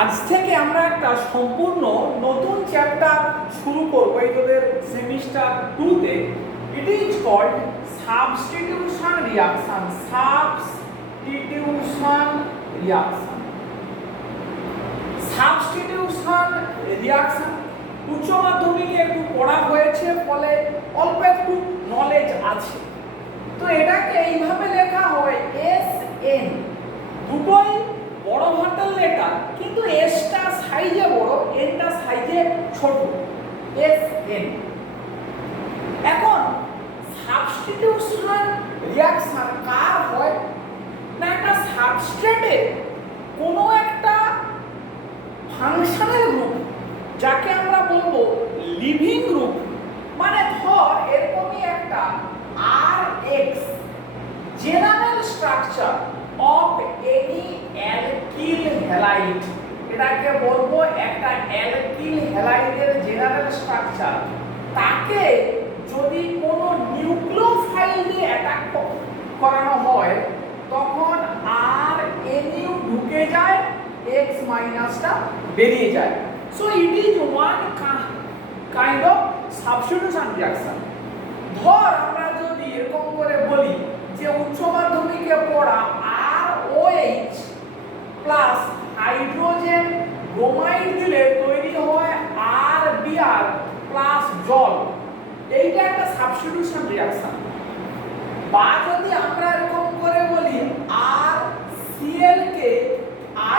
আজ থেকে আমরা একটা সম্পূর্ণ নতুন চ্যাপ্টার শুরু করব এই তোদের সেমিস্টার 2 তে। It is called substitution reaction. Substitution reaction. Substitution reaction উচ্চ মাধ্যমিকে একটু পড়া হয়েছে, ফলে অল্প একটু নলেজ আছে। তো এটাকে এইভাবে লেখা হয় এসএন, দুটোই বড় হাতের লেটার, কিন্তু এসটা সাইজে বড়, এনটা সাইজে ছোট, এসএন। এখন সাবস্টিটিউশন রিঅ্যাকশন কার হয় না, একটা সাবস্ট্রেটে কোনো একটা ফাংশনাল গ্রুপ, যাকে আমরা বলবো লিভিং গ্রুপ, মানে ধর এরকমই একটা Rx general structure of any alkyl halide, এটাকে বলবো একটা অ্যালকিল হ্যালাইডের জেনারেল স্ট্রাকচার, তাকে যদি কোনো নিউক্লিওফাইল দিয়ে অ্যাটাক করানো হয় তখন RNU ঢুকে যায়, X মাইনাসটা বেরিয়ে যায়। So it is one kind of substitution reaction. ধর আমরা যদি এরকম করে বলি যে উচ্চ মাধ্যমিকে পড়া ROH প্লাস হাইড্রোজেন ব্রোমাইড দিলে তৈরি হয় RBr প্লাস জল, এইটা একটা সাবস্টিটিউশন রিঅ্যাকশন। বা যদি আমরা এরকম করে বলি RCl কে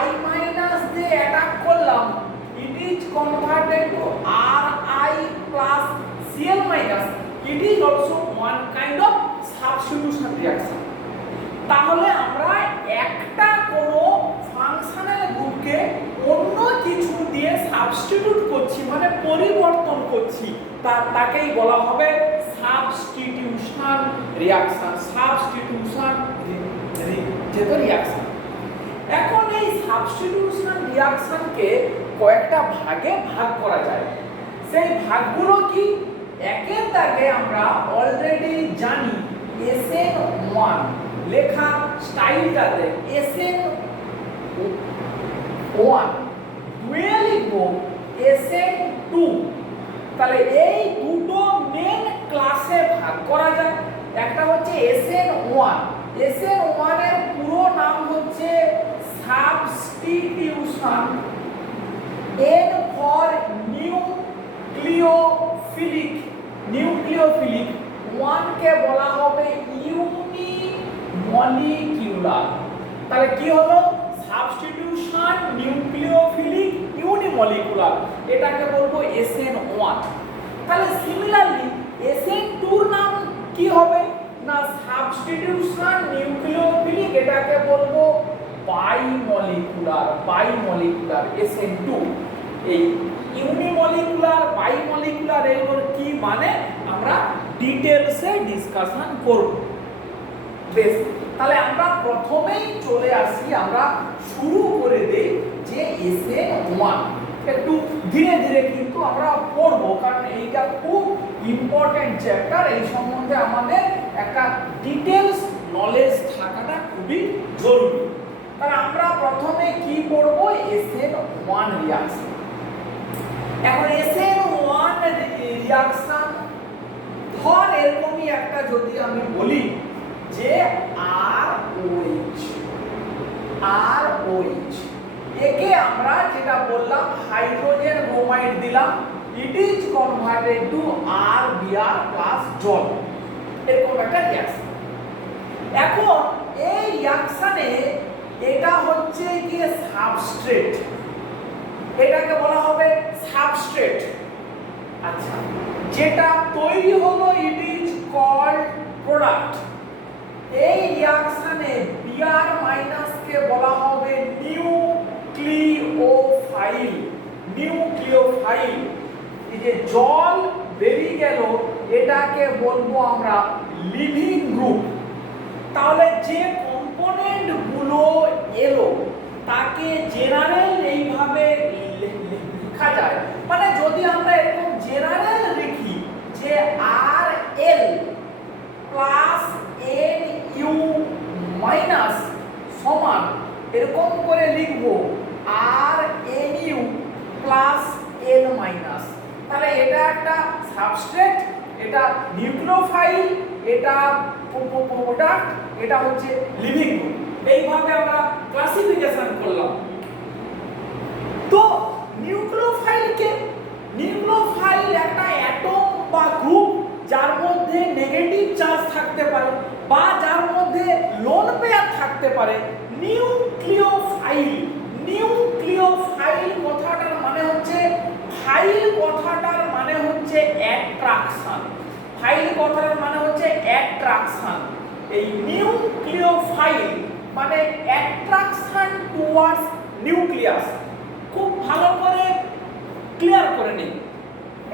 I মাইনাস দিয়ে অ্যাটাক করলাম, it is converted to Ri plus Cl minus, it is also one kind of substitution reaction. তাহলে আমরা একটা কোনো ফাংশনাল গ্রুপকে অন্য কিছু দিয়ে সাবস্টিটিউট করছি, মানে পরিবর্তন করছি, তাকেই বলা হবে সাবস্টিটিউশন রিঅ্যাকশন। Substitution reaction. এখন এই সাবস্টিটিউশন রিঅ্যাকশনকে কয়েকটা ভাগে ভাগ করা যায়। সেই ভাগগুলো কি? একের দাগে আমরা অলরেডি জানি SN1 লেখা স্টাইলটাতে SN1, দুয়ে লিখবো SN2। তাহলে এই দুটো মেন ক্লাসে ভাগ করা যায়। একটা হচ্ছে SN1, SN1 এর পুরো নাম হচ্ছে substitution, N for nucleophilic, nucleophilic, 1 কে বলা হবে ইউনিমলিকিউলার। তাহলে কি হলো? সাবস্টিটিউশন নিউক্লিওফিলিক ইউনিমলিকুলার, এটাকে বলবো SN1। তাহলে সিমিলারলি SN2 এর নাম কি হবে না, সাবস্টিটিউশন নিউক্লিওফিলিক, এটাকে বলবো বাইমলিকুলার, বাইমলিকুলার SN2। এই ইউনিমলিকুলার, বাইমলিকুলার এগুলোর কি মানে আমরা ডিটেইলসে ডিসকাশন করব। বেশ, তাহলে আমরা প্রথমেই চলে আসি, আমরা শুরু করে দেই যে SN1। একটু ধীরে ধীরে কিন্তু আমরা পড়বো, কারণ এইটা খুব ইম্পর্টেন্ট চ্যাপ্টার, এই সম্বন্ধে আমাদের একটা ডিটেইলস নলেজ থাকাটা খুবই জরুরি। তাহলে আমরা প্রথমে কি পড়বো? SN1 reaction. এখন SN1 রিঅ্যাকশন ধর এরকমই একটা যদি আমি বলি যে ROH, একে আমরা যেটা বললাম হাইড্রোজেন ব্রোমাইড দিলাম, it is converted to RBr plus জল, এরকম একটা রিঅ্যাকশন। এখন এই রিঅ্যাকশনে এটা হচ্ছে কি সাবস্ট্রেট, এটাকে বলা হবে সাবস্ট্রেট। আচ্ছা, যেটা তৈরি হলো ইট ইজ কল্ড প্রোডাক্ট। এই রিঅ্যাকশনে Br মাইনাস কে বলা হবে নিউক্লিওফাইল, নিউক্লিওফাইল। এই যে জল বেরিয়ে গেল, এটাকে বলবো আমরা লিভিং গ্রুপ। তাহলে যে কম্পোনেন্ট গুলো এলো তাকে জেনারেল এইভাবে লেখা যায়, মানে যদি আমরা এরকম জেনারেল লিখি যে Rl প্লাস Nu মাইনাস সমান, এরকম করে লিখবো Nu প্লাস L মাইনাস। তাহলে এটা একটা সাবস্ট্রেট, এটা নিউক্লিওফাইল, এটা প্রোডাক্ট, এটা হচ্ছে লিভিং গ্রুপ। এইভাবে আমরা ক্লাসিফিকেশন করলাম। তো নিউক্লিওফাইল একটা অ্যাটম বা গ্রুপ যার মধ্যে নেগেটিভ চার্জ থাকতে পারে বা যার মধ্যে লোন পেয়ার থাকতে পারে। নিউক্লিওফাইল কথাটার মানে হচ্ছে, ফাইল কথাটার মানে হচ্ছে অ্যাট্রাকশন। ফাইল কথাটার মানে হচ্ছে অ্যাট্রাকশন। এই নিউক্লিওফাইল মানে অ্যাট্রাকশন টুয়ার্ডস নিউক্লিয়াস। খুব ভালো করে ক্লিয়ার করে নিন,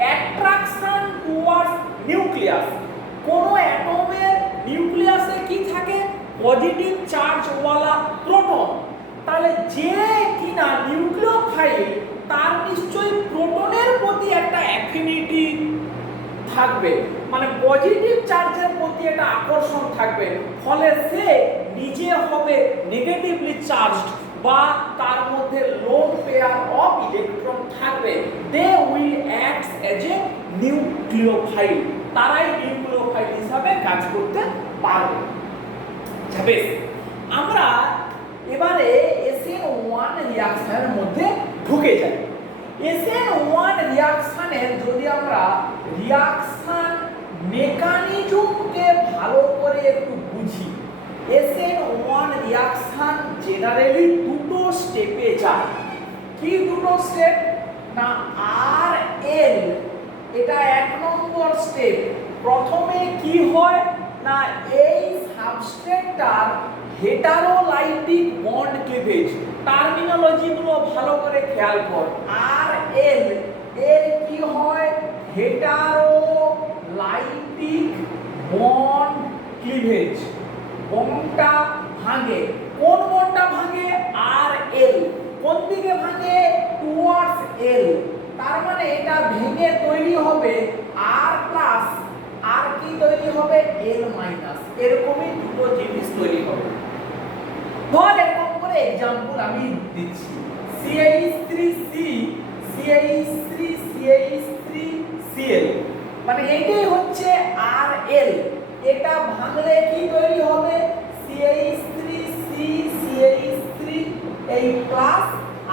অ্যাট্রাকশন টুয়ার্ডস নিউক্লিয়াস। কোন অ্যাটমের নিউক্লিয়াসে কি থাকে? পজিটিভ চার্জওয়ালা প্রোটন। তাহলে যে কিনা নিউক্লিওফাইল তার নিশ্চয়ই প্রোটনের প্রতি একটা অ্যাফিনিটি থাকবে, মানে পজিটিভ চার্জের প্রতি একটা আকর্ষণ থাকবে, ফলে সে নিজে হবে নেগেটিভলি চার্জড বা তার মধ্যে লোন পেয়ার অফ ইলেকট্রন থাকবে। They will act as a nucleophile. তারাই নিউক্লিওফাইল হিসাবে কাজ করতে পারবে। বেশ, আমরা এবারে SN1 রিঅ্যাকশনের মধ্যে ঢুকে যাই। SN1 রিঅ্যাকশনের যদি আমরা রিঅ্যাকশন মেকানিজমকে ভালো করে একটু বুঝি, SN1 রিঅ্যাকশন জেনারেলি দুটো স্টেপে যায়। কি দুটো স্টেপ? না RL, এটা 1 নম্বর স্টেপ। প্রথমে কি হয় না এই সাবস্ট্রেটটার হেটারোলাইটিক বন্ড ক্লিভেজ। টার্মিনোলজি গুলো ভালো করে খেয়াল কর। RL এর কি হয়? হেটারোলাইটিক বন্ড ক্লিভেজ। বন্ডটা ভাঙে। কোন বন্ডটা ভাঙে? RL। কোন দিকে ভাঙে? Towards L। তার মানে এটা ভেঙে তৈরি হবে R প্লাস, আর কি তৈরি হবে? L minus. এরকমই দুটো জিনিস তৈরি হবে। ধর এরকম করে एग्जांपल আমি দিচ্ছি। CH3C CH3 CH3 Cl, মানে এটাই হচ্ছে RL। এটা ভাঙলে কি তৈরি হবে? CH3C CH3 এই প্লাস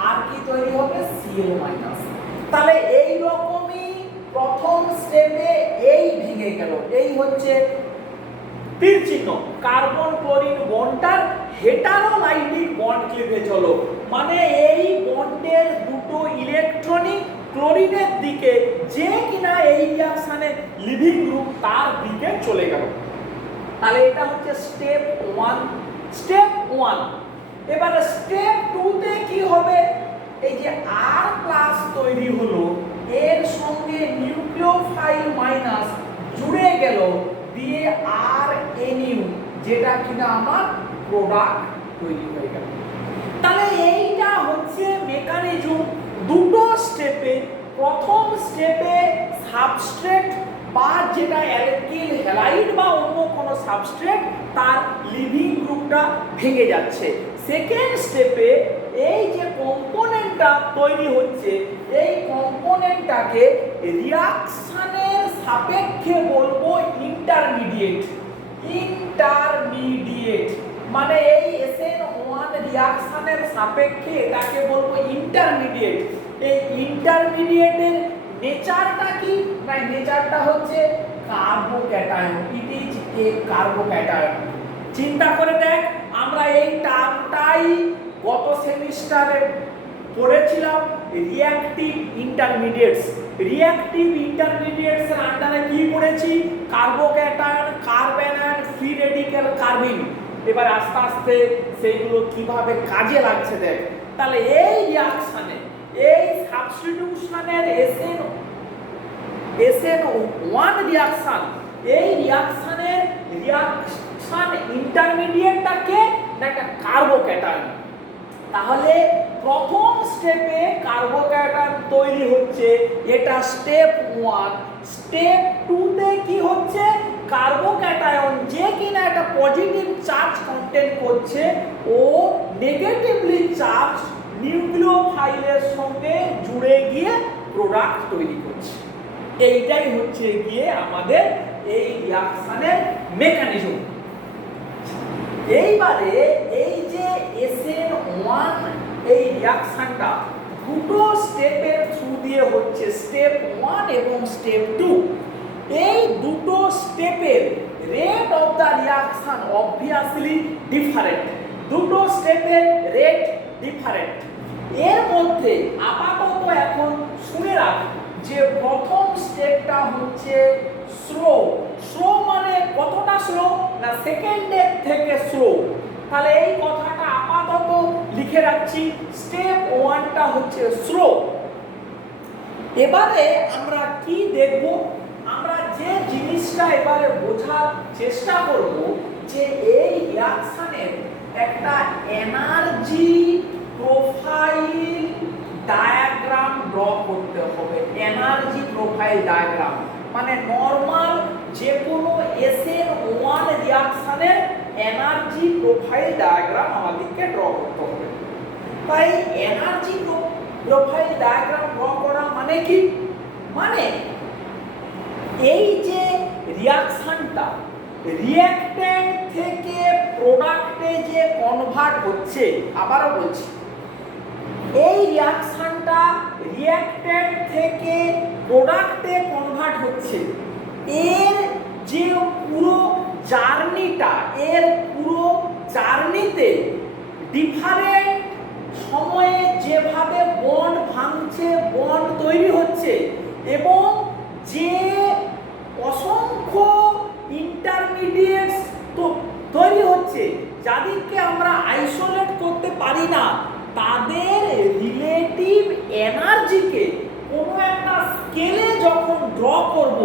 আর কি তৈরি হবে? Cl minus. তাহলে এই রকমই প্রথম স্টেপে এই ভেঙে গেল। এই হচ্ছে তীর চিহ্ন, কার্বন ক্লোরিন বন্ডটার হেটারোলাইটিক বন্ড ক্লিভেজ হলো, মানে এই বন্ডের দুটো ইলেকট্রনিক ক্লোরিনের দিকে, যে কিনা এই রিঅ্যাকশনে লিভিং গ্রুপ তার দিকে চলে গেল। তাহলে এটা হচ্ছে স্টেপ 1। স্টেপ 1। এবারে স্টেপ 2 তে কি হবে? এই যে R প্লাস তৈরি হলো, এর সঙ্গে নিউক্লিওফাইল মাইনাস জুড়ে গেল, দিয়ে RNU, যেটা কিনা আমার প্রোডাক্ট তৈরি হয়ে গেল। তাহলে এইটা হচ্ছে মেকানিজম দুটো স্টেপে। প্রথম স্টেপে সাবস্ট্রেট বা যেটা অ্যালকিল হ্যালাইড বা অন্য কোনো সাবস্ট্রেট তার লিভিং গ্রুপটা ভেঙে যাচ্ছে। সেকেন্ড স্টেপে এই যে কম্পোনেন্টটা তৈরি হচ্ছে, এই কম্পোনেন্টটাকে রিঅ্যাকশনের সাপেক্ষে বলবো ইন্টারমিডিয়েট। মানে এই SN1 রিঅ্যাকশনের সাপেক্ষে এটাকে বলবো ইন্টারমিডিয়েট। এই ইন্টারমিডিয়েটের নেচারটা কি? না নেচারটা হচ্ছে carbocation. It is a carbocation. চিন্তা করে দেখ, আমরা এই টার্মটাই গত সেমিস্টারে পড়েছিলাম, রিঅ্যাকটিভ ইন্টারমিডিয়েটস। রিঅ্যাকটিভ ইন্টারমিডিয়েটস এর আন্ডারে কি পড়েছি? Carbocation, carbanion, free radical, carbene. এবার আস্তে আস্তে সেইগুলো কিভাবে কাজে লাগছে দেখ। তাহলে এই রিঅ্যাকশনে, এই সাবস্টিটিউশনের SN1 রিঅ্যাকশন, এই রিঅ্যাকশনের রিঅ্যাকশন ইন্টারমিডিয়েটটাকে একটা কার্বোক্যাটায়ন। তাহলে প্রথম স্টেপে কার্বোক্যাটায়ন তৈরি হচ্ছে, এটা স্টেপ 1। স্টেপ 2 তে কি হচ্ছে? কার্বোক্যাটায়ন যে কিনা একটা পজিটিভ চার্জ কন্টেন্ট করছে ও নেগেটিভলি চার্জ নিউক্লিওফাইল অরবিটালের সঙ্গে জুড়ে গিয়ে প্রোডাক্ট তৈরি করছে। এইটাই হচ্ছে গিয়ে আমাদের এই রিঅ্যাকশনের মেকানিজম। এইবারে এই যে SN1 এই রিঅ্যাকশনটা দুটো স্টেপের থ্রু দিয়ে হচ্ছে, স্টেপ 1 এবং স্টেপ 2। এই দুটো স্টেপের rate of the reaction obviously different, দুটো স্টেপের রেট ডিফারেন্ট। এর মধ্যে আপাতত এখন শুনে রাখ যে প্রথম স্টেপটা হচ্ছে স্লো। স্লো মানে কতটা স্লো না সেকেন্ডের থেকে স্লো। তাহলে এই কথাটা আপাতত লিখে রাখছি, স্টেপ 1টা হচ্ছে স্লো। এবারে আমরা কি দেখব, আমরা যে জিনিসটা এবারে বোঝার চেষ্টা করব যে এই রিঅ্যাকশনের একটা এনার্জি প্রোফাইল ডায়াগ্রাম ড্র করতে হবে। এনার্জি প্রোফাইল ডায়াগ্রাম মানে নরমাল যে কোনো SN1 রিঅ্যাকশনের এনার্জি প্রোফাইল ডায়াগ্রাম আমাদেরকে ড্র করতে হবে। তাই এনার্জি প্রোফাইল ডায়াগ্রাম ড্র করা মানে কি, মানে এই যে রিঅ্যাকশনটা রিঅ্যাকট্যান্ট থেকে প্রোডাক্টে যে কনভার্ট হচ্ছে, আবারও বলছি এই রিঅ্যাকশনটা রিঅ্যাকট্যান্ট থেকে প্রোডাক্টে কনভার্ট হচ্ছে, এর যে পুরো জার্নিটা, এর পুরো জার্নিতে ডিফারেন্ট সময়ে যেভাবে বন্ড ভাঙছে, বন্ড তৈরি হচ্ছে এবং যে অসংখ্য ইন্টারমিডিয়েটস তৈরি হচ্ছে যাদেরকে আমরা আইসোলেট করতে পারি না, তাদের রিলেটিভ এনার্জিকে কোনো একটা স্কেলে যখন ড্র করব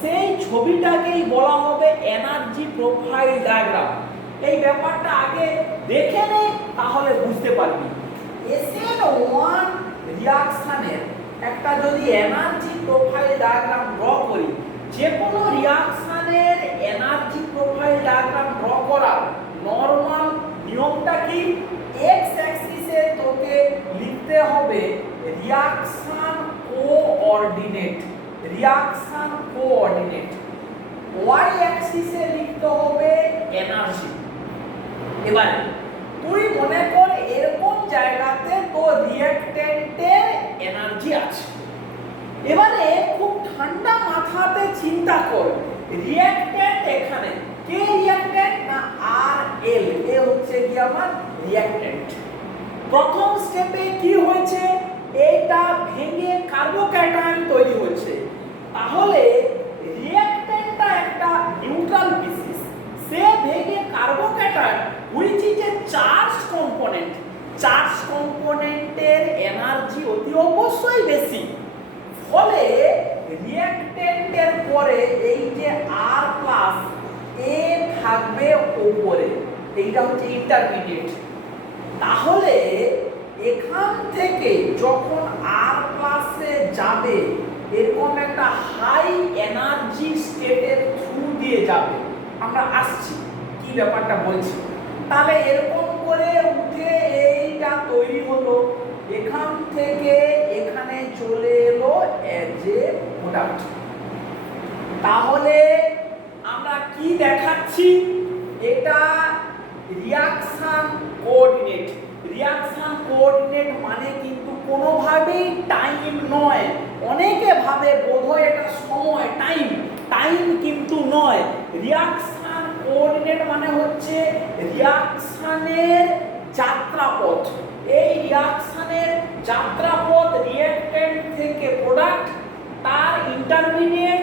সেই ছবিটাকেই বলা হবে এনার্জি প্রোফাইল ডায়াগ্রাম। এই ব্যাপারটা আগে দেখে নে, তাহলে বুঝতে পারবি। SN1 রিঅ্যাকশনের একটা যদি এনার্জি প্রোফাইল ডায়াগ্রাম ড্র করি, যে কোনো রিঅ্যাকশনের এনার্জি প্রোফাইল ডায়াগ্রাম ড্র করার নরমাল নিয়মটা কি, এক্স অ্যাক্সিসে তোকে লিখতে হবে reaction coordinate, reaction coordinate, Y অ্যাক্সিসে লিখতে হবে এনার্জি। এবারে তুই মনে কর এরকম জায়গাতে তো রিঅ্যাকট্যান্টের এনার্জি আছে। এবারে খুব ঠান্ডা মাথাতে চিন্তা কর, রিঅ্যাকট্যান্ট এখানে কে রিঅ্যাকট্যান্ট না RL, এ হচ্ছে কি আমার রিঅ্যাকট্যান্ট। প্রথম স্টেপে কি হয়েছে, এটা ভেঙে কার্বোক্যাটায়ন তৈরি হচ্ছে। তাহলে রিঅ্যাকট্যান্টটা একটা নিউট্রাল স্পিসিস, সে ভেঙে carbocation which is a charge component, charge কম্পোনেন্টের এনার্জি অতি অবশ্যই বেশি। ফলে রিঅ্যাকট্যান্টের পরে এই যে R+ এ থাকবে উপরে, এইটা হচ্ছে ইন্টারমিডিয়েট। তাহলে এখান থেকে যখন R+ এ যাবে এরকম একটা হাই এনার্জি স্টেটের থ্রু দিয়ে যাবে, আমরা আসছি কি ব্যাপারটা বলছি। তাহলে এরকম করে উঠে এইটা তৈরি হলো, এখান থেকে এখানে চলে এলো এজ এ প্রোডাক্ট। তাহলে আমরা কি দেখাচ্ছি, এটা রিঅ্যাকশন কোঅর্ডিনেট। রিঅ্যাকশন কোঅর্ডিনেট মানে কিন্তু কোনোভাবেই টাইম নয়। অনেকে ভাবে বোধহয় এটা সময়, টাইম, টাইম কিন্তু নয়। রিঅ্যাকশন কোঅর্ডিনেট মানে হচ্ছে রিঅ্যাকশনের যাত্রাপথ। এই রিঅ্যাকশনের যাত্রাপথ রিঅ্যাকট্যান্ট থেকে প্রোডাক্ট, তার ইন্টারমিডিয়েট,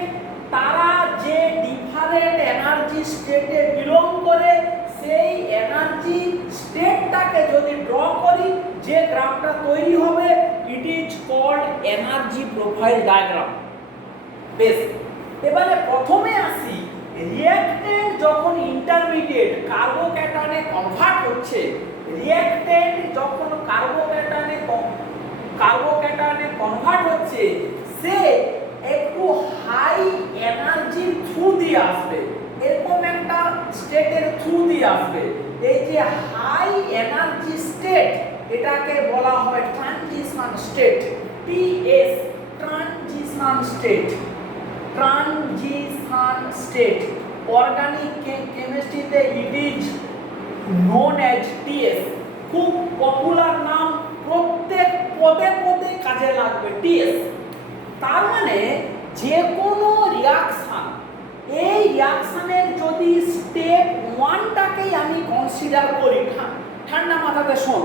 তারা যে ডিফারেন্ট এনার্জি স্টেটে বিলং করে সেই এনার্জি স্টেটটাকে যদি ড্র করি, যে গ্রাফটা তৈরি হবে it is called energy profile diagram. বেশ, এবারে প্রথমে আসি, রিঅ্যাকট্যান্ট যখন ইন্টারমিডিয়েট কার্বোক্যাটায়নে কনভার্ট হচ্ছে, রিঅ্যাকট্যান্ট যখন কার্বোক্যাটায়নে কনভার্ট হচ্ছে, সে একটু হাই এনার্জির থ্রু দিয়ে আসবে, এরকম একটা স্টেটের থ্রু দিয়ে আসবে। এই যে হাই এনার্জি স্টেট, এটাকে বলা হয় transition state, TS, transition state, transition state. Organic কেমিস্ট্রিতে it is known as TS, খুব পপুলার নাম, প্রত্যেক পদে পদে কাজে লাগবে টিএস। তার মানে যে কোনো রিয়াকশন, এই রিয়াকশনের যদি স্টেপ ওয়ানটাকেই আমি কনসিডার করি, ঠান্ডা মাথাতে শোন,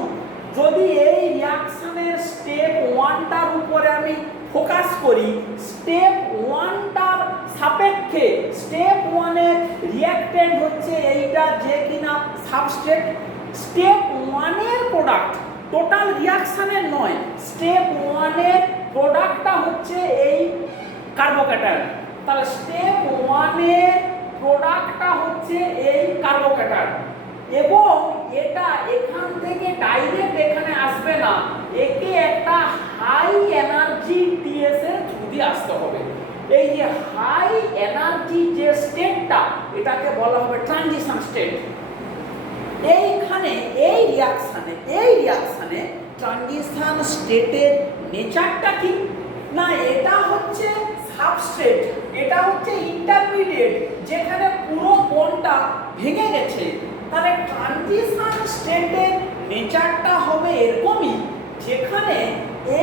যদি এই রিয়াকশনের স্টেপ ওয়ানটার উপরে আমি ফোকাস করি, স্টেপ ওয়ানটার সাপেক্ষে স্টেপ ওয়ানের রিয়াক্টেন্ট হচ্ছে এইটা যে কিনা সাবস্ট্রেট, স্টেপ ওয়ানের প্রোডাক্ট, টোটাল রিয়াকশনের নয়, স্টেপ ওয়ানের প্রোডাক্টটা হচ্ছে এই কার্বোক্যাটায়ন। তাহলে স্টেপ ওয়ানের প্রোডাক্টটা হচ্ছে এই কার্বোক্যাটায়ন, এবং এটা এখান থেকে ডাইরেক্ট এখানে আসবে না, একে একটা হাই এনার্জি টিএস এর থ্রু দিয়ে আসতে হবে। এই যে হাই এনার্জি যে স্টেটটা, এটাকে বলা হবে ট্রানজিশন স্টেট। এইখানে এই রিয়াকশনে ট্রানজিশন স্টেটের নেচারটা কি না, এটা হচ্ছে সাবস্ট্রেট, এটা হচ্ছে ইন্টারমিডিয়েট, যেখানে পুরো বন্ডটা ভেঙে গেছে। তাহলে ট্রানজিশন স্টেটের নেচারটা হবে এরকমই, যেখানে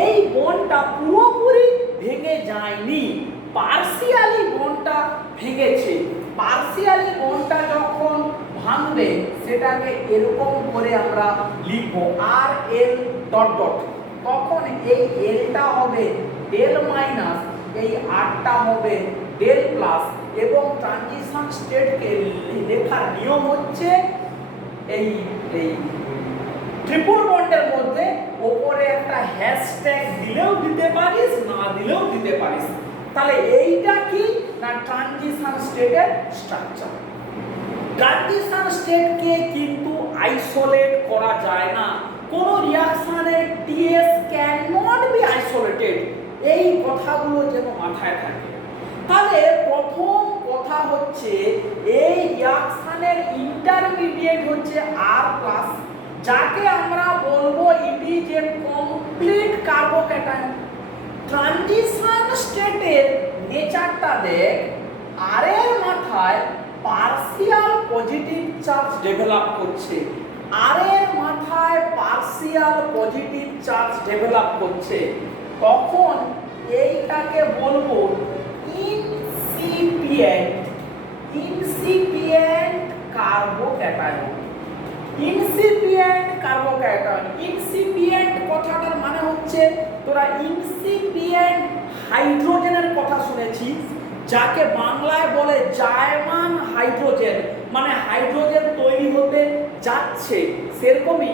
এই বন্ডটা পুরোপুরি ভেঙে যায়নি, পার্সিয়ালি বন্ডটা ভেঙেছে। পার্সিয়ালি বন্ডটা যখন ভাঙবে সেটাকে এরকম করে আমরা লিখবো আর এল ডট ডট, তখন এই এলটা হবে ডেল মাইনাস, এই আরটা হবে ডেল প্লাস, এবং ট্রানজিশন স্টেটকে লেখার নিয়ম হচ্ছে এই ট্রিপল বন্ডের মধ্যে ওপরে একটা হ্যাশট্যাগ দিলেও দিতে পারিস, না দিলেও দিতে পারিস। তাহলে এইটা কি না ট্রানজিশন স্টেটের স্ট্রাকচার। ট্রানজিশন স্টেটকে কিন্তু আইসোলেট করা যায় না, কোন রিঅ্যাকশনের TS can not be isolated, এই কথাগুলো যেন মাথায় থাকে। তাহলে প্রথম কথা হচ্ছে এই রিঅ্যাকশনের ইন্টারমিডিয়েট হচ্ছে আর প্লাস, যাকে আমরা বলবো it is a complete carbocation. Transition স্টেটের নেচারটা দেখ, আর এর মাথায় পার্সিয়াল পজিটিভ চার্জ ডেভেলপ করছে, আর এর মাথায় পার্সিয়াল পজিটিভ চার্জ ডেভেলপ করছে, তখন এইটাকে বলবো incipient carbocation. Incipient carbocation, incipient কথাটার মানে হচ্ছে তোরা ইনসিপিয়েন্ট হাইড্রোজেনের কথা শুনেছিস, যাকে বাংলায় বলে জায়মান হাইড্রোজেন, মানে হাইড্রোজেন তৈরি হতে যাচ্ছে। সেরকমই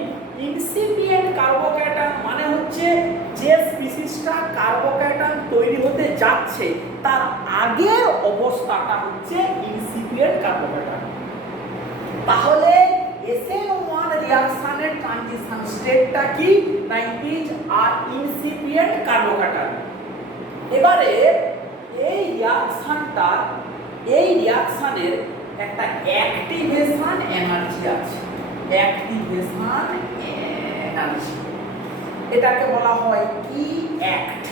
ইনসিপিয়েন্ট কার্বোক্যাটায়ন মানে হচ্ছে যে স্পিসিসটা কার্বোক্যাটায়ন তৈরি হতে যাচ্ছে তার আগের অবস্থাটা হচ্ছে ইনসিপিয়েন্ট কার্বোক্যাটায়ন। তাহলে SN1 রিঅ্যাকশনের ট্রানজিশন স্টেটটা কি না it is R incipient carbocation. এবারে এই রিঅ্যাকশনের একটা অ্যাক্টিভেশন এনার্জি আছে, অ্যাক্টিভেশন এনার্জি, এটাকে বলা হয় কি অ্যাক্ট।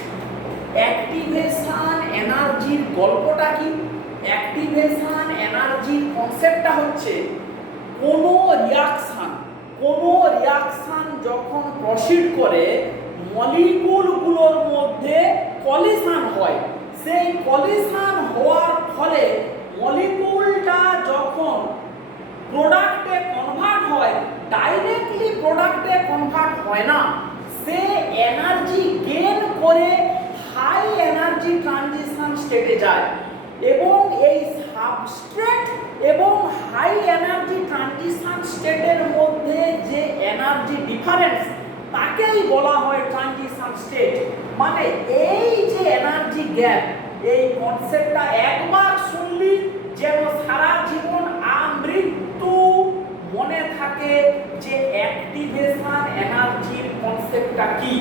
অ্যাক্টিভেশন এনার্জির গল্পটা কি? অ্যাক্টিভেশন এনার্জির কনসেপ্টটা হচ্ছে কোনো রিঅ্যাকশন যখন প্রসিড করে মলিকুলগুলোর মধ্যে কলিশন হয়, সেই কলিশন হওয়ার ফলে মলিকুলটা যখন প্রোডাক্টে কনভার্ট হয়, ডাইরেক্টলি প্রোডাক্টে কনভার্ট হয় না, সে এনার্জি গেইন করে হাই এনার্জি ট্রানজিশন স্টেটে যায়, এবং এই সাবস্ট্রেট এবং হাই এনার্জি ট্রানজিশন স্টেটের মধ্যে যে এনার্জি ডিফারেন্স, তাকেই বলা হয় ট্রানজিশন স্টেট। মানে এই যে এনার্জি গ্যাপ, এই কনসেপ্টটা একবার শুনলি যেন সারা জীবন আমৃত্যু মনে থাকে যে অ্যাক্টিভেশন এনার্জির কনসেপ্টটা কি।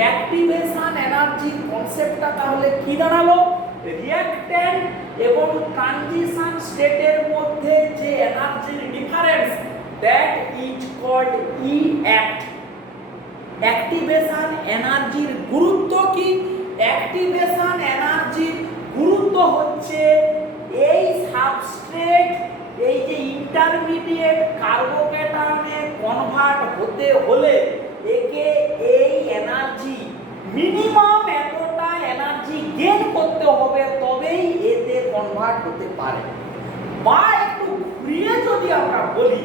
অ্যাক্টিভেশন এনার্জির কনসেপ্টটা তাহলে কি দাঁড়ালো? রিঅ্যাক্ট্যান্ট এবং ট্রানজিশন স্টেটের মধ্যে যে এনার্জির difference, that is called E act. Activation এনার্জির গুরুত্ব কি? অ্যাক্টিভেশন এনার্জির গুরুত্ব হচ্ছে এই সাবস্ট্রেট, এই যে ইন্টারমিডিয়েট কার্বোক্যাটায়নে কনভার্ট হতে হলে একে এই এনার্জি মিনিমাম এতটা এনার্জি গেইন করতে হবে, তবেই এতে কনভার্ট হতে পারে। বা একটু ঘুরিয়ে যদি আমরা বলি,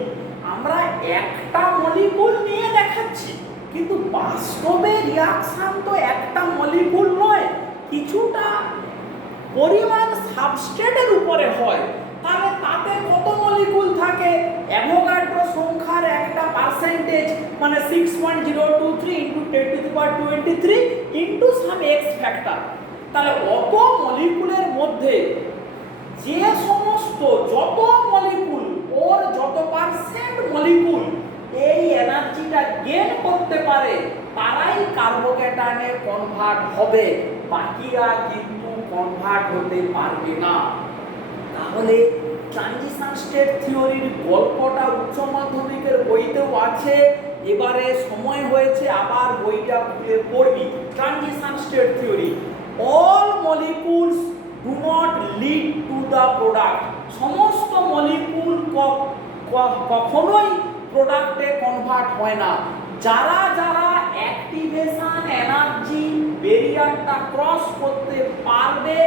আমরা একটা মলিকুল নিয়ে দেখাচ্ছি, কিন্তু বাস্তবে রিয়াকশন তো একটা মলিকুল নয়, কিছুটা পরিমাণ সাবস্ট্রেটের উপরে হয়। তাহলে তাতে কত মলিকুল থাকে? অ্যাভোগাড্রো সংখ্যার একটা পার্সেন্টেজ মানে 6.023 × 10⁻23 ইন্টু সাম এক্স ফ্যাক্টর। তাহলে অত মলিকুলের মধ্যে যে সমস্ত যত মলিকুল, ওর যত পার্সেন্ট মলিকুল এই এনার্জিটা গেইন করতে পারে, তারাই কার্বোক্যাটায়নে কনভার্ট হবে, বাকিরা কিন্তু কনভার্ট হতে পারবে না। তাহলে ট্রানজিশন স্টেট থিওরির গল্পটা উচ্চ মাধ্যমিকের বইতেও আছে, এবারে সময় হয়েছে আবার বইটা খুলে পড়বি। Transition state theory, all molecules do not lead to the product. সমস্ত মলিকুল কখনোই প্রোডাক্টে কনভার্ট হয় না। যারা যারা অ্যাক্টিভেশন এনার্জি ব্যারিয়ারটা ক্রস করতে পারবে,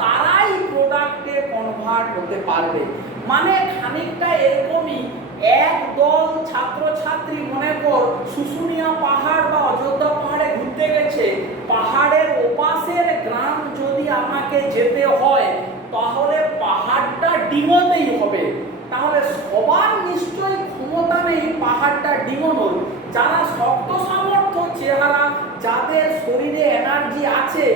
তারাই প্রোডাক্টে কনভার্ট হতে পারবে। মানে খানিকটা এরকমই, একদল ছাত্রছাত্রী মনে কর শুশুনিয়া পাহাড় বা অযোধ্যা পাহাড়ে ঘুরতে গেছে, পাহাড়ের ওপাশের গ্রাম যদি আমাকে যেতে হয়, তাহলে পাহাড়টা ডিঙোতেই হবে। তাহলে সবার নিশ্চয়ই ক্ষমতা নেই পাহাড়টা ডিঙোনোর। যারা শক্ত সামর্থ্য চেহারা, যাদের শরীরে এনার্জি আছে,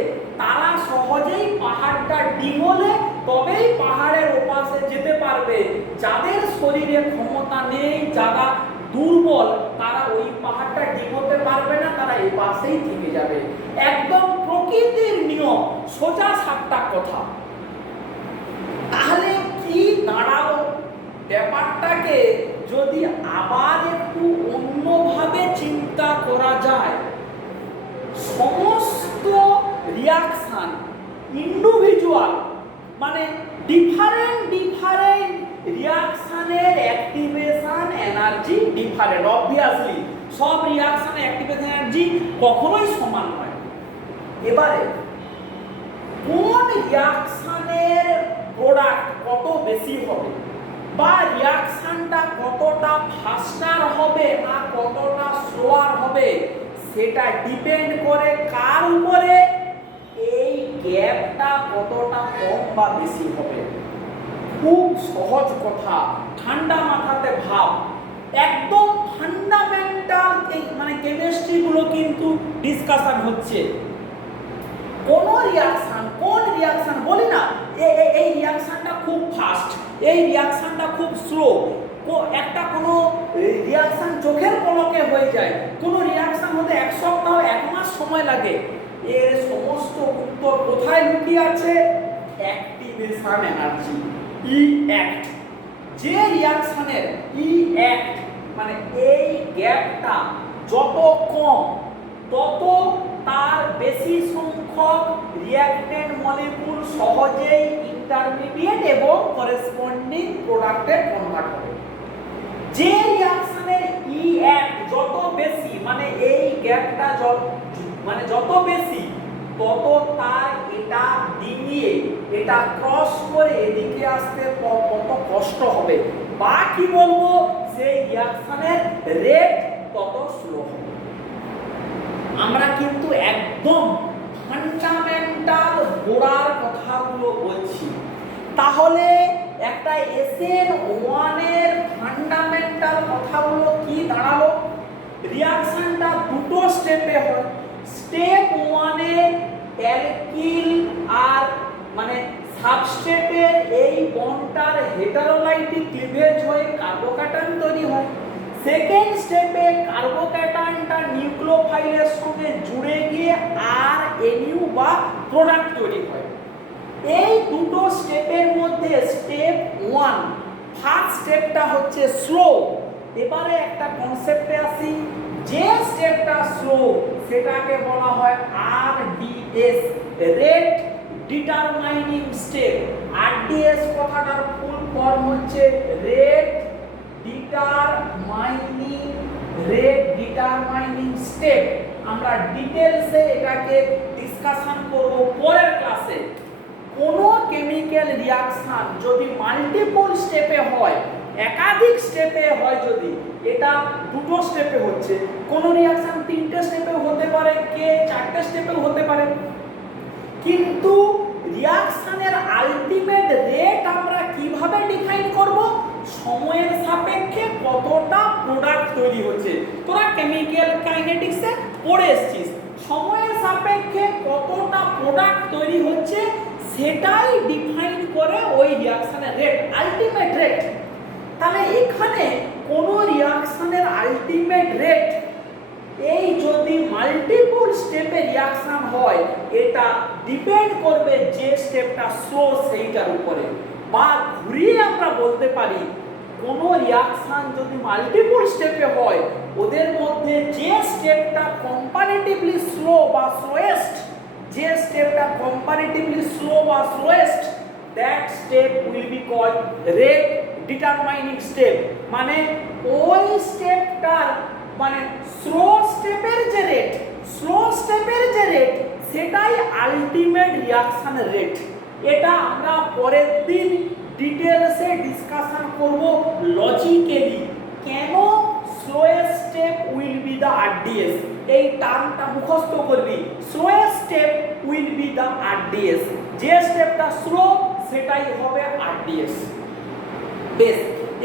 তারা সহজেই পাহাড়টা ডিঙোলে তবেই পাহাড়ের ওপাশে যেতে পারবে। যাদের শরীরে ক্ষমতা নেই, যারা দুর্বল, তারা ওই পাহাড়টা ডিঙোতে পারবে না, তারা এই পাশেই থেকে যাবে। একদম প্রকৃতির নিয়ম, সোজা সাপটা কথা। তাহলে কি দাঁড়ালো? ব্যাপারটাকে যদি আবার একটু অন্যভাবে চিন্তা করা যায়, সমস্ত রিয়াকশন ইন্ডিভিজুয়াল, মানে ডিফারেন্ট রিয়াকশনের অ্যাক্টিভেশন এনার্জি ডিফারেন্ট। অবভিয়াসলি সব রিয়াকশনের অ্যাক্টিভেশন এনার্জি কখনোই সমান নয়। এবারে কোন রিয়াকশনের প্রোডাক্ট কত বেশি হবে, বা রিয়াকশনটা কতটা ফাস্টার হবে না কতটা স্লোয়ার হবে, সেটা ডিপেন্ড করে কার উপরে? এই গ্যাপটা কতটা কম বা বেশি হবে। খুব সহজ কথা, ঠান্ডা মাথাতে ভাব। একদম ফান্ডামেন্টাল মানে কেমিস্ট্রি গুলো কিন্তু ডিসকাশন হচ্ছে। কোন রিয়াকশন বলি না, এই রিয়াকশনটা খুব ফাস্ট, এই রিয়াকশনটা খুব স্লো, একটা কোনো রিয়াকশন চোখের পলকে হয়ে যায়, কোনো রিয়াকশন হতে 1 সপ্তাহ 1 মাস সময় লাগে। এর সমস্ত উত্তর কোথায় লুকিয়ে আছে? Activation energy, E act. যে রিয়াকশনের ই অ্যাক্ট মানে এই গ্যাপটা যত কম, তত তার বেশি সংখ্যক রিঅ্যাক্টেন্ট মলিকুল সহজেই ইন্টারমিডিয়েট এবং করেসপন্ডিং প্রোডাক্টে কনভার্ট হবে। যে রিঅ্যাকশনের ই অ্যাক্ট যত বেশি, মানে এই গ্যাপটা যত বেশি, তত তার এটা ডিঙিয়ে, এটা ক্রস করে এদিকে আসতে কত কষ্ট হবে, বা কি বলবো, সেই রিঅ্যাকশনের রেট তত স্লো হবে। আমরা কিন্তু একদম ফান্ডামেন্টাল গোড়ার কথাগুলো বলছি। তাহলে একটা SN1 এর ফান্ডামেন্টাল কথাগুলো কি দাঁড়ালো? রিঅ্যাকশনটা দুটো স্টেপে হয়। স্টেপ 1 এ অ্যালকিল আর মানে সাবস্ট্রেটের এই বন্ডটার হেটারোলাইটিক ক্লিভেজ হয়ে কার্বোক্যাটায়ন তৈরি হয়। সেকেন্ড স্টেপে কার্বোক্যাটায়নটা নিউক্লিওফাইলের সঙ্গে জুড়ে গিয়ে RNU বা প্রোডাক্ট তৈরি হয়। এই দুটো স্টেপের মধ্যে স্টেপ 1 ফার্স্ট স্টেপটা হচ্ছে স্লো। এবারে একটা কনসেপ্টে আসি, যে স্টেপটা স্লো সেটাকে বলা হয় RDS, rate determining step. RDS কথাটার ফুল ফর্ম হচ্ছে রেট ডিটারমাইনিং স্টেপ। আমরা ডিটেইলসে এটাকে ডিসকাশন করব পরের ক্লাসে। কোনো কেমিক্যাল রিঅ্যাকশন যদি মাল্টিপল স্টেপে হয়, একাধিক স্টেপে হয়, যদি এটা দুটো স্টেপে হচ্ছে, কোনো রিঅ্যাকশন তিনটে স্টেপেও হতে পারে, কে চারটে স্টেপেও হতে পারে, কিন্তু রিঅ্যাকশনের আলটিমেট রেট আমরা কিভাবে ডিফাইন করব? সময়ের সাপেক্ষে কতটা প্রোডাক্ট তৈরি হচ্ছে। তোরা কেমিক্যাল কাইনেটিক্সে পড়ে এসেছিস, সময়ের সাপেক্ষে কতটা প্রোডাক্ট তৈরি হচ্ছে সেটাই ডিফাইন করে ওই রিঅ্যাকশনের রেট, আলটিমেট রেট। তাহলে এখানে কোন রিঅ্যাকশনের আলটিমেট রেট, এই যদি মাল্টিপল স্টেপে রিঅ্যাকশন হয়, এটা ডিপেন্ড করবে যে স্টেপটা স্লো সেইটার উপরে। বা ঘুরিয়ে আমরা বলতে পারি, কোন রিঅ্যাকশন যদি মাল্টিপল স্টেপে হয়, ওদের মধ্যে যে স্টেপটা কম্পারেটিভলি স্লো বা স্লোয়েস্ট, যে স্টেপটা কম্পারেটিভলি স্লো বা slowest, that step will be called rate determining step. মানে ওই স্টেপটার মানে স্লো স্টেপের যে রেট, সেটাই আলটিমেট রিঅ্যাকশনের রেট। এটা আমরা পরের দিন ডিটেইলসে ডিসকাশন করব লজিক্যালি, কেন slowest step will B the RDS. এই টার্মটা মুখস্থ করবি, slowest step will B the RDS, যে স্টেপটা স্লো সেটাই হবে আরডিএস। বেশ,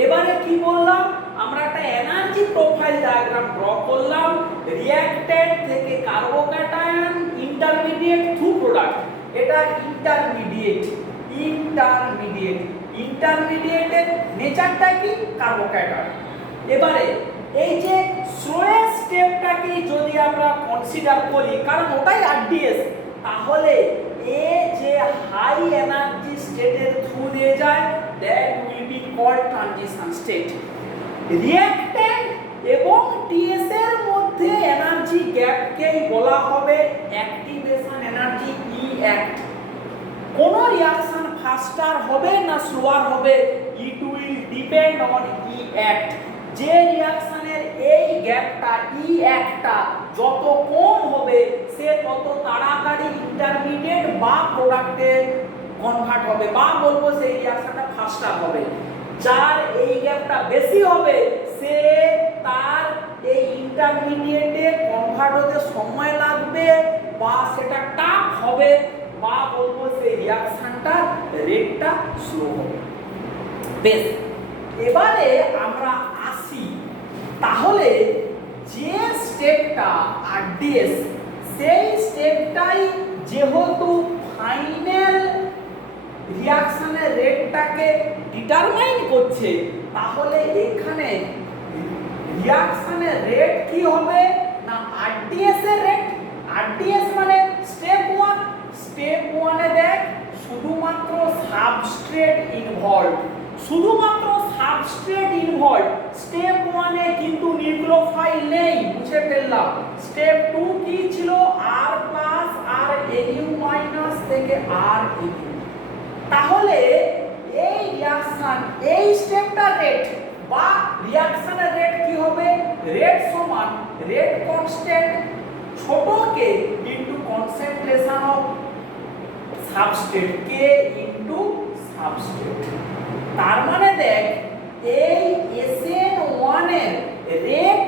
এবারে কি বললাম, আমরা একটা এনার্জি প্রোফাইল ডায়াগ্রাম ড্র করলাম। রিঅ্যাক্ট্যান্ট থেকে কার্বোক্যাটায়ন, ইন্টারমিডিয়েট টু প্রোডাক্ট। এটা ইন্টারমিডিয়েটের নেচারটা কি? কার্বোক্যাটায়ন। এবারে এই যে স্লোয়েস্ট স্টেপটাকে যদি আমরা কনসিডার করি, কারণ ওটাই আরডিএস, তাহলে এ যে হাই এনার্জি স্টেটের থ্রু দিয়ে যায়, that will be called transition state. Reactant এবং টিএস এর মধ্যে এনার্জি গ্যাপকেই বলা হবে অ্যাক্টিভেশন এনার্জি, ই অ্যাক্ট। কোন রিঅ্যাকশন ফাস্টার হবে না স্লোয়ার হবে, it will depend on E act. যে রিঅ্যাকশনের এই গ্যাপটা, ই অ্যাক্টটা যত কম হবে, সে তত তাড়াতাড়ি ইন্টারমিডিয়েট বা প্রোডাক্টে কনভার্ট হবে, বা বলবো সেই রিঅ্যাকশনটা ফাস্টার হবে। যার এই গ্যাপটা বেশি হবে, সে তার এই ইন্টারমিডিয়েটে কনভার্ট হতে সময় লাগবে, বা সেটা টাফ হবে, বা বলবো সেই রিঅ্যাকশনটা রেটটা স্লো হবে। বেশ, এবারে আমরা আসি, তাহলে যে স্টেপটা আরডিএস, সেই স্টেপটাই যেহেতু ফাইনাল রিঅ্যাকশনের রেটটাকে ডিটারমাইন করছে, তাহলে এখানে রিঅ্যাকশনের রেট কি হবে না আরডিএস এর রেট। আরডিএস মানে স্টেপ 1, স্টেপ 1 এ দেখ শুধুমাত্র সাবস্ট্রেট ইনভলভ, স্টেপ 1 এ কিন্তু নিউক্লিওফাইল নেই, মুছে ফেললাম। স্টেপ 2 কি ছিল? আর প্লাস আর এনিউ মাইনাস থেকে আর এনিউ। তাহলে এই রিঅ্যাকশন, এই স্টেপটার রেট বা রিঅ্যাকশনের রেট কি হবে? রেট সমান রেট কনস্ট্যান্ট ছোট K into concentration of substrate, K into substrate. তার মানে দেখ, এই SN1 এর রেট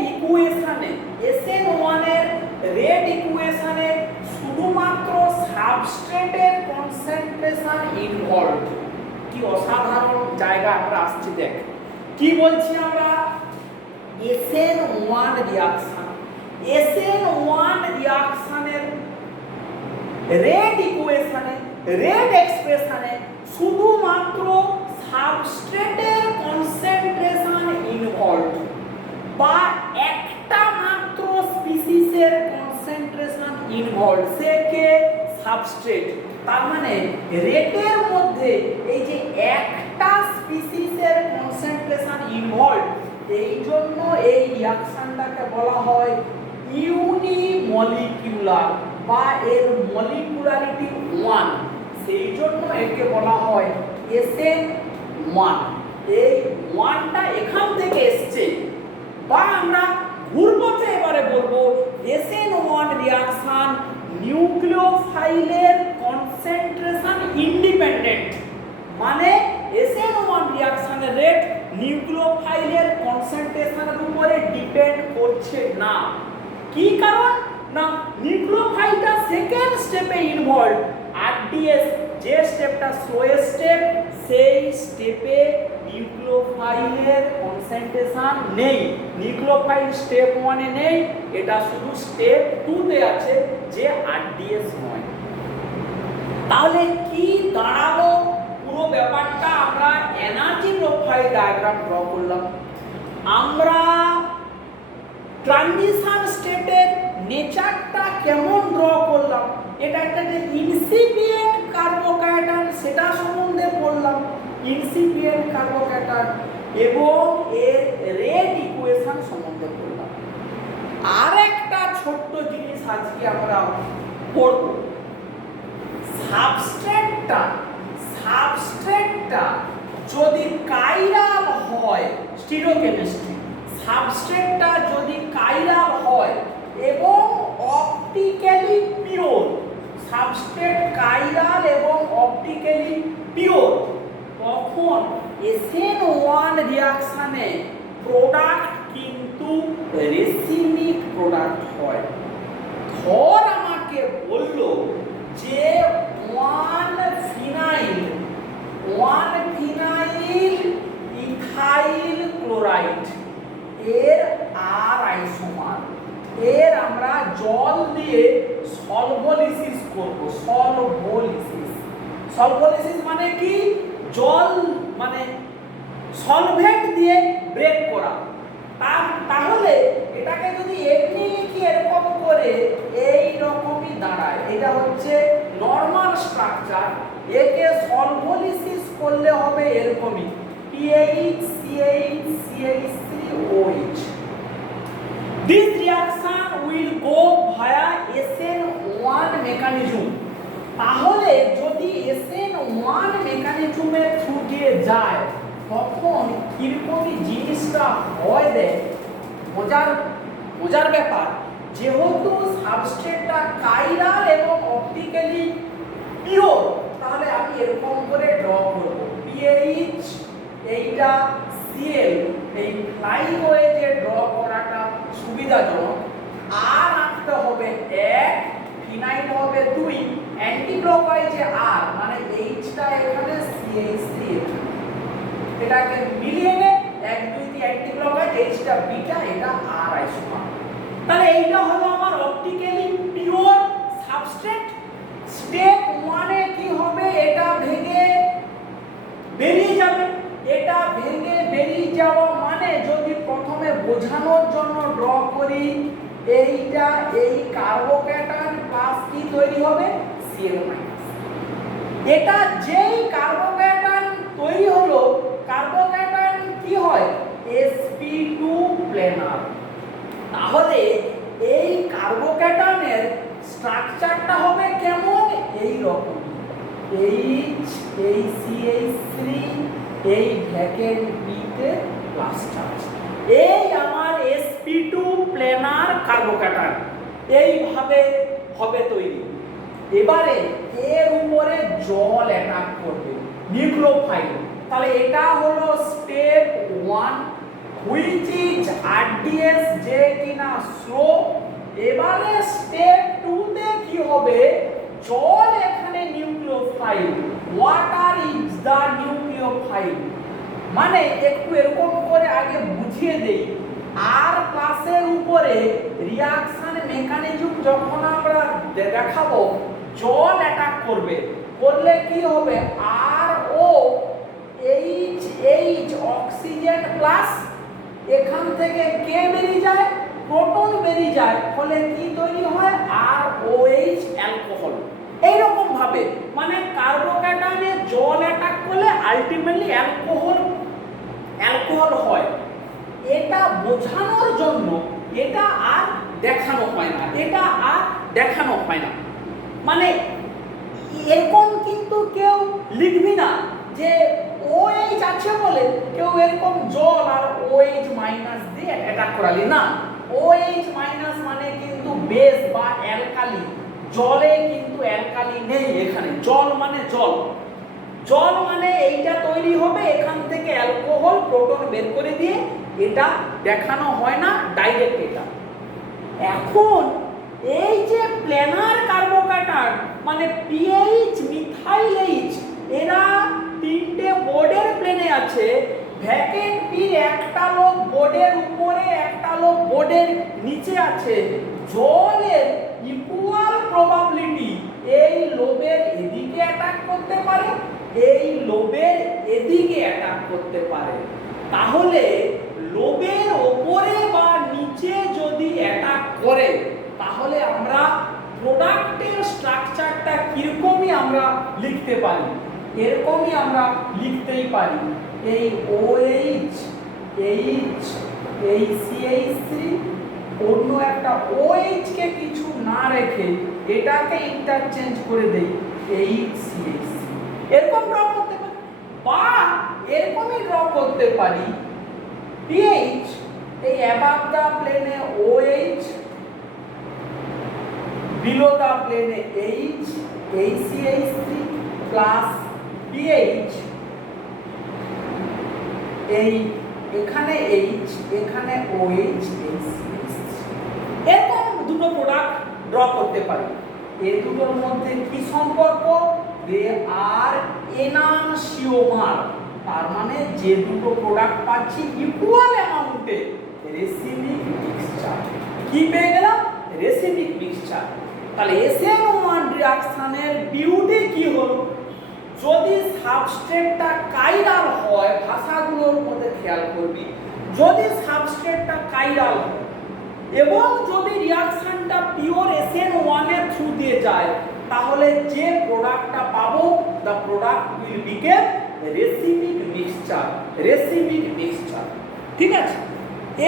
ইকুয়েশনে শুধুমাত্র সাবস্ট্রেটের কনসেন্ট্রেশন ইনভলভ। কি অসাধারণ জায়গা আমরা আসছি, দেখ কি বলছি আমরা, SN1 রিঅ্যাকশনের রেট ইকুয়েশনে, রেট এক্সপ্রেশনে শুধুমাত্র সাবস্ট্রেটের কনসেন্ট্রেশন ইনভলভ, বা একটা মাত্র স্পিসিসের কনসেন্ট্রেশন ইনভলভ, সে কে? সাবস্ট্রেট। তার মানে রেটের মধ্যে এই যে একটা স্পিসিসের কনসেন্ট্রেশন ইনভলভ, এই জন্য এই রিঅ্যাকশনটাকে বলা হয় ইউনিমলিকিউলার বা এর মলিকুলারিটি 1, সেই জন্য একে বলা হয় SN1। এই 1টা এখান থেকে এসছে, বা আমরা ঘুরপথে এবারে বলবো SN1 রিঅ্যাকশন নিউক্লিওফাইলের কনসেন্ট্রেশন ইন্ডিপেন্ডেন্ট, মানে SN1 রিঅ্যাকশনের রেট নিউক্লিওফাইলের কনসেন্ট্রেশনের উপরে ডিপেন্ড করছে না। কি কারণ? না, নিউক্লিওফাইলটা সেকেন্ড স্টেপে ইনভলভ, RDS যে স্টেপটা স্লোয়েস্ট স্টেপ, সেই স্টেপে নিউক্লিওফাইলের কনসেন্ট্রেশন নেই। নিউক্লিওফাইল স্টেপ 1 এ নেই, এটা শুধু স্টেপ 2 তে আছে, যে RDS নয়। তাহলে কি দাঁড়ালো পুরো ব্যাপারটা? আমরা এনার্জি প্রোফাইল ডায়াগ্রাম ড্র করলাম, আমরা ট্রানজিশন স্টেটের নেচারটা কেমন ড্র করলাম, এটা একটা যে ইনসিপিয়েন্ট কার্বোক্যাটায়ন সেটা সম্বন্ধে বললাম, ইনসিপিয়েন্ট কার্বোক্যাটায়ন, এবং এর রেট ইকুয়েশন সম্বন্ধে বললাম। আর একটা ছোট্ট জিনিস আজকে আমরা পড়ব, সাবস্ট্রেটটা যদি কাইরাল হয়, স্টিরিওকেমিস্ট্রি, সাবস্ট্রেটটা যদি কাইরাল হয় এবং অপটিক্যালি পিওর, সাবস্ট্রেট কাইরাল এবং অপটিক্যালি পিওর, তখন SN1 রিঅ্যাকশনে প্রোডাক্ট কিন্তু রেসিমিক প্রোডাক্ট হয়। ধর আমাকে বলল যে 1 ফিনাইল ইথাইল ক্লোরাইড এর আর আইসোমার, এর আমরা জল দিয়ে সলভোলিসিস করব। সলভোলিসিস মানে কি? জল মানে সলভেন্ট দিয়ে ব্রেক করা। তাহলে এটাকে যদি এমনি লিখি এরকম করে, এই রকমই দাঁড়ায়। এটা হচ্ছে নরমাল স্ট্রাকচার, একে সলভোলিসিস করলে হবে এরকমই, PH CH CH3OH। This reaction will go via SN1 mechanism। তাহলে যদি SN1 মেকানিজমের থ্রু দিয়ে যায়, তখন কিরকমই জিনিসটা হয় দেয়, মজার ব্যাপার। যেহেতু সাবস্ট্রেটটা কাইরাল এবং অপটিক্যালি পিওর, তাহলে আমি এরকম করে ড্র করব, PH এইটা Cl, এই ফ্লাইং ওয়েজে ড্র করাটা সুবিধাজনক। আর আঁকতে হবে 1, ফিনাইল হবে 2, অ্যান্টি ক্লকওয়াইজে আর, মানে এইচটা এখানে CH3, এটাকে মিলিয়ে নে 1 2 3 অ্যান্টি ক্লকওয়াইজ, এইচটা বিটা, এটা আর আইসোমার। তাহলে এইটা হলো আমার অপটিক্যালি পিওর সাবস্ট্রেট। স্টেপ 1 এ কি হবে? এটা ভেঙে বেরিয়ে যাবে। এটা ভেঙে বেরিয়ে যাওয়া মানে, যদি প্রথমে বোঝানোর জন্য ড্র করি, এইটা এই কার্বোক্যাটায়ন প্লাস কি তৈরি হবে? Cl-। এটা যেই কার্বোক্যাটায়ন তৈরি হলো, কার্বোক্যাটায়ন কি হয়? sp2 planer. তাহলে এই কার্বোক্যাটায়নের স্ট্রাকচারটা হবে কেমন? এই রকম, H এই CH3, এই ভ্যাকেন্ট বিতে প্লাস চার্জ, এই আমার sp2 প্লেনার কার্বোক্যাটায়ন এইভাবে হবে তৈরি। এবারে এর উপরে জল অ্যাটাক করবে, নিউক্লিওফাইল। তাহলে এটা হলো স্টেপ 1, হুইচ ইজ RDS, যে কিনা স্লো। এবারে স্টেপ 2 তে কি হবে? জল এখানে nucleophile, water is the nucleophile. মানে একটু এরকম করে আগে বুঝিয়ে দেই, আর প্লাসের উপরে রিঅ্যাকশন মেকানিজম যখন আমরা দেখাবো, জল অ্যাটাক করবে, করলে কি হবে? R O H H oxygen plus, এখান থেকে কে বেরিয়ে যায়? প্রোটন বেরিয়ে যায়, ফলে কি তৈরি হয়? আর OH অ্যালকোহল। এইরকম ভাবে মানে কার্বোক্যাটায়নে জল অ্যাটাক করলে আলটিমেটলি অ্যালকোহল হয়। এটা বোঝানোর জন্য এটা আর দেখানো হয় না, এটা আর দেখানো হয় না। মানে এরকম কিন্তু কেউ লিখবি না যে OH আছে বলে কেউ এরকম জল আর OH মাইনাস দিয়ে অ্যাটাক করালি না। OH মাইনাস মানে কিন্তু বেস বা অ্যালকালি, জলে কিন্তু অ্যালকালি নেই এখানে। জল মানে জল, জল মানে এইটা তৈরি হবে এখান থেকে অ্যালকোহল প্রোটন বের করে দিয়ে, এটা দেখানো হয় না ডাইরেক্ট এটা। এখন এই যে প্ল্যানার কার্বোক্যাটায়ন মানে PH মিথাইল H, এরা তিনটে বোর্ডের প্লেনে আছে। ভ্যাকেন্ট পির একটা লোক বোর্ডের উপরে একটা লোক বোর্ডের নিচে আছে। জলের ইকুয়াল প্রবাবিলিটি এই লোবের এদিকে অ্যাটাক করতে পারে, এই লোবের এদিকে অ্যাটাক করতে পারে। তাহলে লোবের ওপরে বা নিচে যদি অ্যাটাক করে তাহলে আমরা প্রোডাক্টের স্ট্রাকচারটা কিরকমই আমরা লিখতে পারি, এরকমই আমরা লিখতেই পারি। এই OH H এই CH3 অন্য একটা OH কে কিছু না রেখে এটাকে ইন্টারচেঞ্জ করে দেই HCH3, এরকম ড্র করতে পারি। বা এরকমই ড্র করতে পারি pH এই অ্যাবাভ দা প্লেনে OH, বিলো দা প্লেনে H HCH3 প্লাস pH এই এখানে H এখানে OH HCH3, এরকম দুটো প্রোডাক্ট ড্র করতে পারি। এই দুটোর মধ্যে কি সম্পর্ক? দে আর এনানসিওমার, তার মানে যে দুটো প্রোডাক্ট পাচ্ছি ইকুয়াল অ্যামাউন্টে রেসিমিক মিক্সচার। কি পেয়ে গেলাম? Racemic mixture. তাহলে SN1 রিঅ্যাকশনের বিউটি কি হলো? যদি সাবস্ট্রেটটা কাইরাল হয়, ভাষাগুলোর মধ্যে খেয়াল করবি, যদি সাবস্ট্রেটটা কাইরাল হয় এবং যদি রিঅ্যাকশনটা পিওর SN1 এর থ্রু দিয়ে যায়, তাহলে যে প্রোডাক্টটা পাবো the product will became racemic mixture, racemic mixture. ঠিক আছে,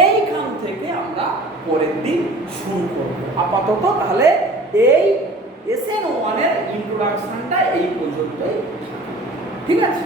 এইখান থেকে আমরা পরের দিন শুরু করব। আপাতত তাহলে এই SN1 এর ইন্ট্রোডাকশনটা এই পর্যন্তই। ঠিক আছে।